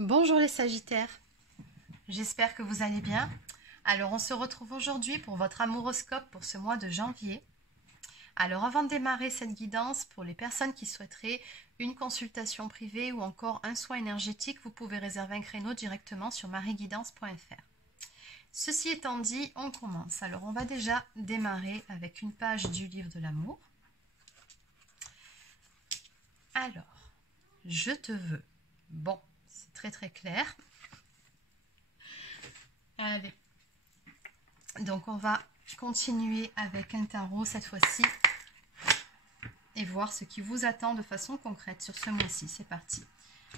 Bonjour les Sagittaires, j'espère que vous allez bien. Alors on se retrouve aujourd'hui pour votre amouroscope pour ce mois de janvier. Alors avant de démarrer cette guidance, pour les personnes qui souhaiteraient une consultation privée ou encore un soin énergétique, vous pouvez réserver un créneau directement sur marieguidance.fr. Ceci étant dit, on commence. Alors on va déjà démarrer avec une page du livre de l'amour. Alors, je te veux. Bon, c'est très très clair. Allez. Donc on va continuer avec un tarot cette fois-ci et voir ce qui vous attend de façon concrète sur ce mois-ci. C'est parti.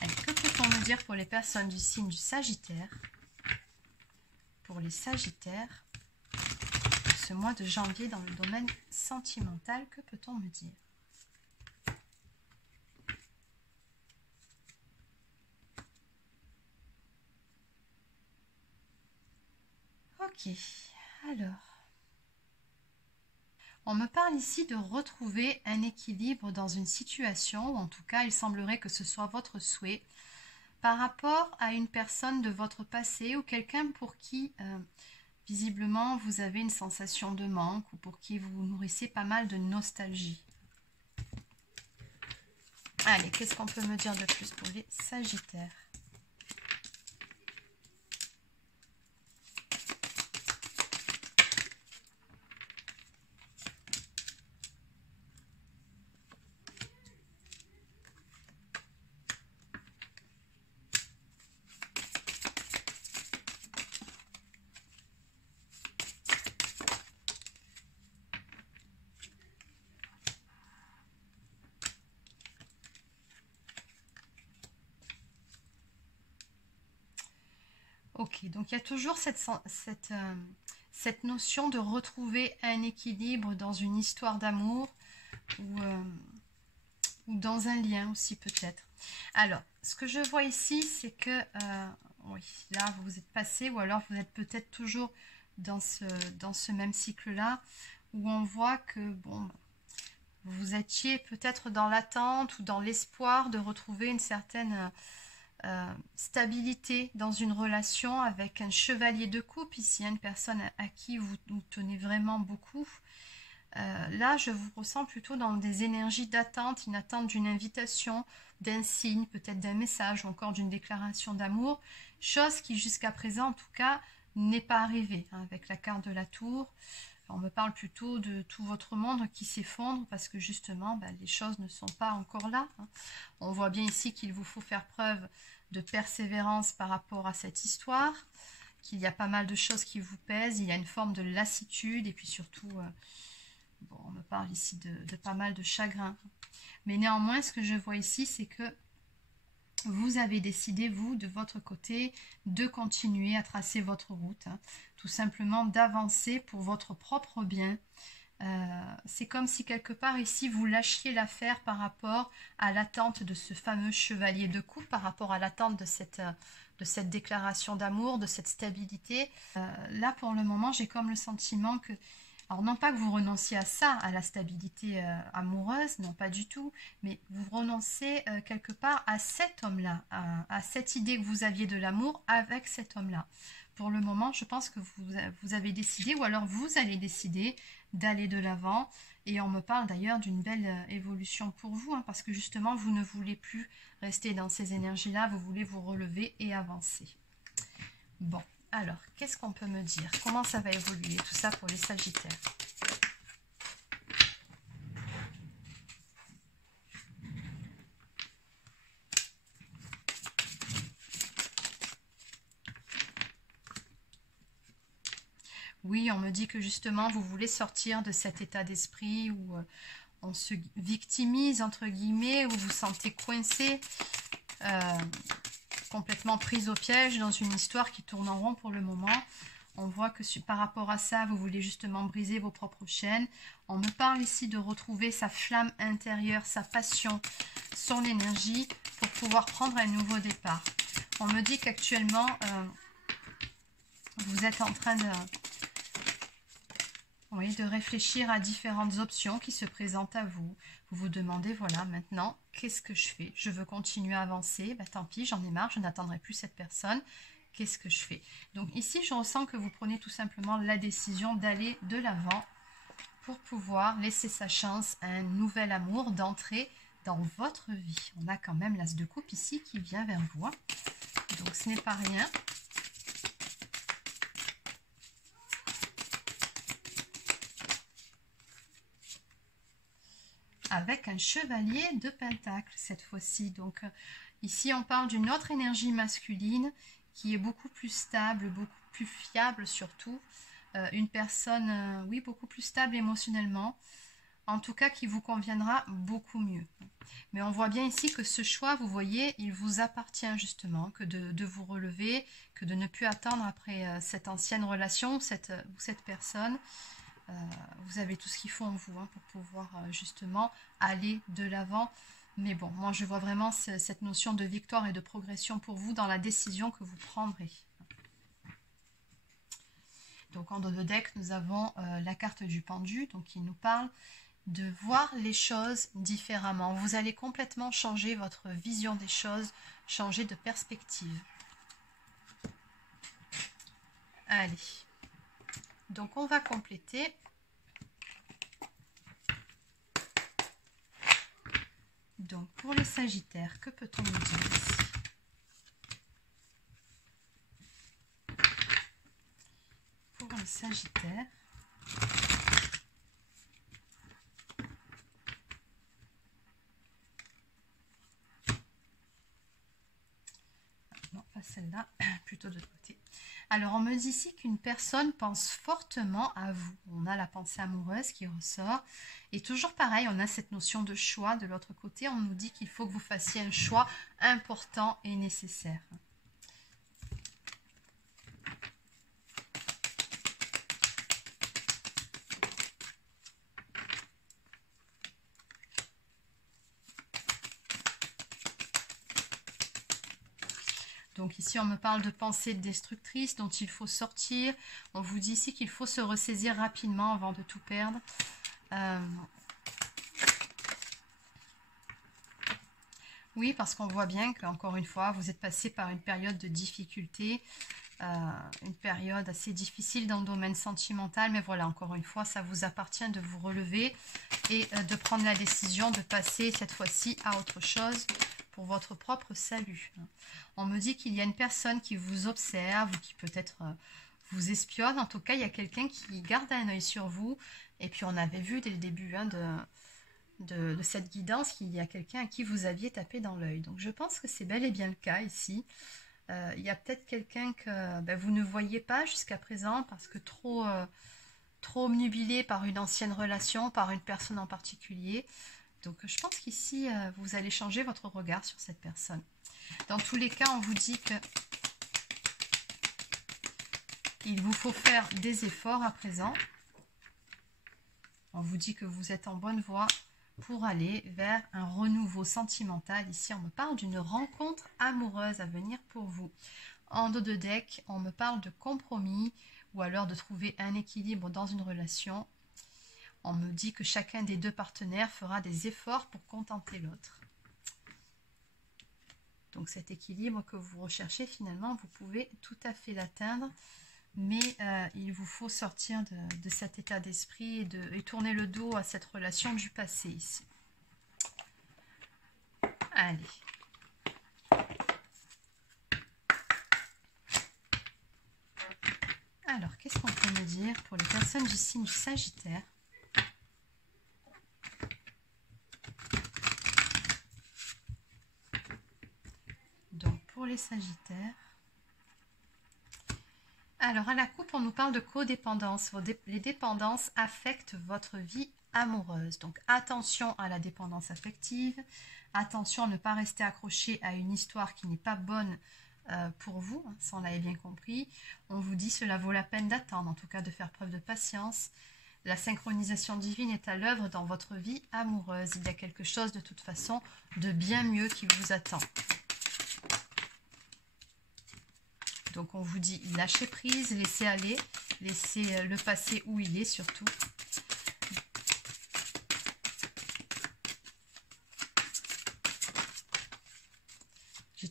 Allez, que peut-on me dire pour les personnes du signe du Sagittaire? Pour les Sagittaires, ce mois de janvier dans le domaine sentimental, que peut-on me dire? Ok, alors, on me parle ici de retrouver un équilibre dans une situation, ou en tout cas, il semblerait que ce soit votre souhait, par rapport à une personne de votre passé ou quelqu'un pour qui, visiblement, vous avez une sensation de manque ou pour qui vous nourrissez pas mal de nostalgie. Allez, qu'est-ce qu'on peut me dire de plus pour les Sagittaires? Ok, donc il y a toujours cette notion de retrouver un équilibre dans une histoire d'amour ou dans un lien aussi peut-être. Alors, ce que je vois ici, c'est que, oui, là vous êtes passé ou alors vous êtes peut-être toujours dans ce même cycle-là où on voit que, bon, vous étiez peut-être dans l'attente ou dans l'espoir de retrouver une certaine stabilité dans une relation avec un chevalier de coupe ici, une personne à qui vous tenez vraiment beaucoup. Là, je vous ressens plutôt dans des énergies d'attente, une attente d'une invitation, d'un signe, peut-être d'un message ou encore d'une déclaration d'amour, chose qui jusqu'à présent, en tout cas, n'est pas arrivée, hein, avec la carte de la tour. On me parle plutôt de tout votre monde qui s'effondre parce que justement, les choses ne sont pas encore là. Hein. On voit bien ici qu'il vous faut faire preuve de persévérance par rapport à cette histoire, qu'il y a pas mal de choses qui vous pèsent, il y a une forme de lassitude et puis surtout, bon, on me parle ici de pas mal de chagrin. Mais néanmoins, ce que je vois ici, c'est que vous avez décidé, vous, de votre côté, de continuer à tracer votre route, hein, tout simplement d'avancer pour votre propre bien. C'est comme si quelque part ici, vous lâchiez l'affaire par rapport à l'attente de ce fameux chevalier de coupe, par rapport à l'attente de cette déclaration d'amour, de cette stabilité. Là, pour le moment, j'ai comme le sentiment que, alors non pas que vous renonciez à ça, à la stabilité amoureuse, non pas du tout, mais vous renoncez quelque part à cet homme-là, à cette idée que vous aviez de l'amour avec cet homme-là. Pour le moment, je pense que vous avez décidé, ou alors vous allez décider d'aller de l'avant. Et on me parle d'ailleurs d'une belle évolution pour vous, hein, parce que justement, vous ne voulez plus rester dans ces énergies-là, vous voulez vous relever et avancer. Bon. Alors, qu'est-ce qu'on peut me dire? Comment ça va évoluer tout ça pour les Sagittaires? Oui, on me dit que justement, vous voulez sortir de cet état d'esprit où on se victimise, entre guillemets, où vous vous sentez coincé, complètement prise au piège dans une histoire qui tourne en rond pour le moment. On voit que par rapport à ça, vous voulez justement briser vos propres chaînes. On me parle ici de retrouver sa flamme intérieure, sa passion, son énergie pour pouvoir prendre un nouveau départ. On me dit qu'actuellement, vous êtes en train de réfléchir à différentes options qui se présentent à vous. Vous vous demandez, voilà, maintenant, qu'est-ce que je fais? Je veux continuer à avancer, bah, tant pis, j'en ai marre, je n'attendrai plus cette personne. Qu'est-ce que je fais? Donc ici, je ressens que vous prenez tout simplement la décision d'aller de l'avant pour pouvoir laisser sa chance à un nouvel amour d'entrer dans votre vie. On a quand même l'as de coupe ici qui vient vers vous. Donc ce n'est pas rien. Avec un chevalier de pentacle cette fois-ci. Donc ici on parle d'une autre énergie masculine qui est beaucoup plus stable, beaucoup plus fiable surtout. Une personne, oui, beaucoup plus stable émotionnellement. En tout cas qui vous conviendra beaucoup mieux. Mais on voit bien ici que ce choix, vous voyez, il vous appartient justement, que de vous relever, que de ne plus attendre après cette ancienne relation, cette personne. Vous avez tout ce qu'il faut en vous pour pouvoir justement aller de l'avant. Mais bon, moi je vois vraiment cette notion de victoire et de progression pour vous dans la décision que vous prendrez. Donc en dos de deck, nous avons la carte du pendu, donc qui nous parle de voir les choses différemment. Vous allez complètement changer votre vision des choses, changer de perspective. Allez. Donc on va compléter. Donc pour les Sagittaires, que peut-on nous dire ici? Pour les Sagittaires. Non, pas celle-là, plutôt de l'autre côté. Alors, on me dit ici qu'une personne pense fortement à vous. On a la pensée amoureuse qui ressort. Et toujours pareil, on a cette notion de choix de l'autre côté. On nous dit qu'il faut que vous fassiez un choix important et nécessaire. Donc ici, on me parle de pensées destructrices dont il faut sortir. On vous dit ici qu'il faut se ressaisir rapidement avant de tout perdre. Oui, parce qu'on voit bien qu'encore une fois, vous êtes passé par une période de difficulté, une période assez difficile dans le domaine sentimental. Mais voilà, encore une fois, ça vous appartient de vous relever et de prendre la décision de passer cette fois-ci à autre chose pour votre propre salut. On me dit qu'il y a une personne qui vous observe, qui peut-être vous espionne. En tout cas, il y a quelqu'un qui garde un œil sur vous. Et puis, on avait vu dès le début de cette guidance qu'il y a quelqu'un à qui vous aviez tapé dans l'œil. Donc, je pense que c'est bel et bien le cas ici. Il y a peut-être quelqu'un que vous ne voyez pas jusqu'à présent parce que trop obnubilé par une ancienne relation, par une personne en particulier. Donc, je pense qu'ici, vous allez changer votre regard sur cette personne. Dans tous les cas, on vous dit que il vous faut faire des efforts à présent. On vous dit que vous êtes en bonne voie pour aller vers un renouveau sentimental. Ici, on me parle d'une rencontre amoureuse à venir pour vous. En dos de deck, on me parle de compromis ou alors de trouver un équilibre dans une relation. On me dit que chacun des deux partenaires fera des efforts pour contenter l'autre. Donc cet équilibre que vous recherchez, finalement, vous pouvez tout à fait l'atteindre. Mais il vous faut sortir de cet état d'esprit et tourner le dos à cette relation du passé ici. Allez. Alors, qu'est-ce qu'on peut me dire pour les personnes du signe du Sagittaire ? Donc, pour les Sagittaires... Alors, à la coupe, on nous parle de codépendance. Les dépendances affectent votre vie amoureuse. Donc, attention à la dépendance affective. Attention à ne pas rester accroché à une histoire qui n'est pas bonne pour vous. Ça, on l'avait bien compris. On vous dit cela vaut la peine d'attendre, en tout cas de faire preuve de patience. La synchronisation divine est à l'œuvre dans votre vie amoureuse. Il y a quelque chose de toute façon de bien mieux qui vous attend. Donc on vous dit lâchez prise, laissez aller, laissez le passé où il est surtout.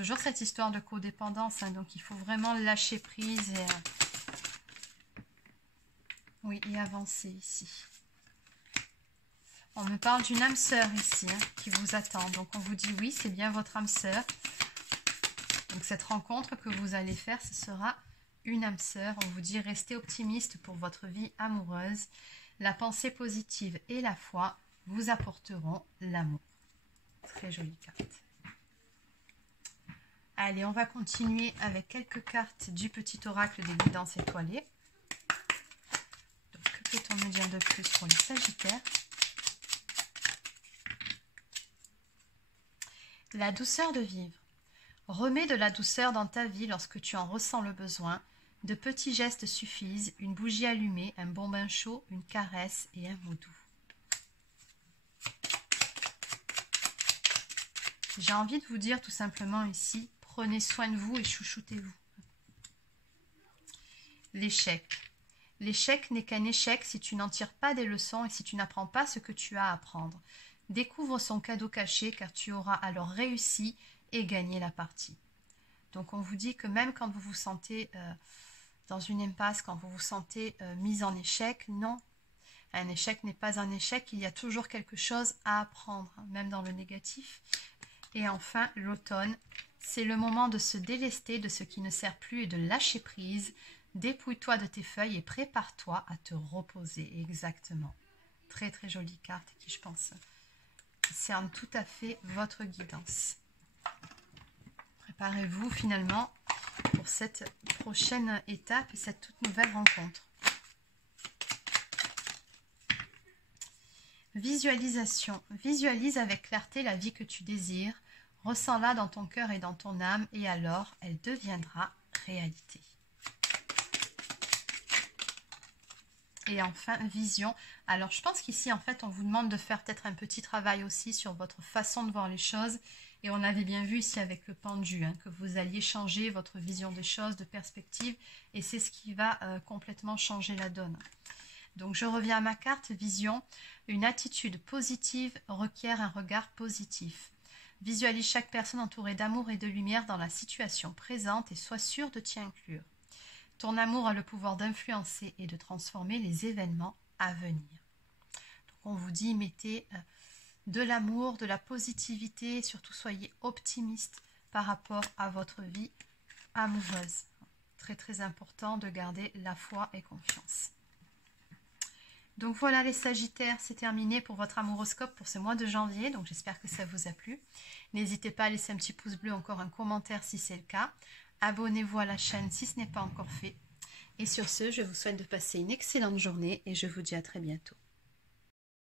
toujours cette histoire de codépendance, hein, donc il faut vraiment lâcher prise et, oui, et avancer ici. On me parle d'une âme sœur ici, hein, qui vous attend. Donc on vous dit oui, c'est bien votre âme sœur. Donc cette rencontre que vous allez faire, ce sera une âme sœur. On vous dit restez optimiste pour votre vie amoureuse. La pensée positive et la foi vous apporteront l'amour. Très jolie carte. Allez, on va continuer avec quelques cartes du petit oracle des guidances étoilées. Donc, que peut-on me dire de plus pour les Sagittaires? La douceur de vivre. Remets de la douceur dans ta vie lorsque tu en ressens le besoin. De petits gestes suffisent, une bougie allumée, un bon bain chaud, une caresse et un mot doux. J'ai envie de vous dire tout simplement ici, prenez soin de vous et chouchoutez-vous. L'échec. L'échec n'est qu'un échec si tu n'en tires pas des leçons et si tu n'apprends pas ce que tu as à apprendre. Découvre son cadeau caché car tu auras alors réussi et gagné la partie. Donc on vous dit que même quand vous vous sentez dans une impasse, quand vous vous sentez mis en échec, non. Un échec n'est pas un échec, il y a toujours quelque chose à apprendre, même dans le négatif. Et enfin, l'automne, c'est le moment de se délester de ce qui ne sert plus et de lâcher prise. Dépouille-toi de tes feuilles et prépare-toi à te reposer. Exactement. Très très jolie carte qui, je pense, concerne tout à fait votre guidance. Préparez-vous finalement pour cette prochaine étape et cette toute nouvelle rencontre. Visualisation. Visualise avec clarté la vie que tu désires. Ressens-la dans ton cœur et dans ton âme et alors elle deviendra réalité. Et enfin, vision. Alors, je pense qu'ici, en fait, on vous demande de faire peut-être un petit travail aussi sur votre façon de voir les choses. Et on avait bien vu ici avec le pendu, hein, que vous alliez changer votre vision des choses, de perspective. Et c'est ce qui va complètement changer la donne. Donc, je reviens à ma carte vision. Une attitude positive requiert un regard positif. Visualise chaque personne entourée d'amour et de lumière dans la situation présente et sois sûr de t'y inclure. Ton amour a le pouvoir d'influencer et de transformer les événements à venir. Donc on vous dit, mettez de l'amour, de la positivité, et surtout soyez optimiste par rapport à votre vie amoureuse. Très très important de garder la foi et confiance. Donc voilà les Sagittaires, c'est terminé pour votre amouroscope pour ce mois de janvier. Donc j'espère que ça vous a plu. N'hésitez pas à laisser un petit pouce bleu, encore un commentaire si c'est le cas. Abonnez-vous à la chaîne si ce n'est pas encore fait. Et sur ce, je vous souhaite de passer une excellente journée et je vous dis à très bientôt.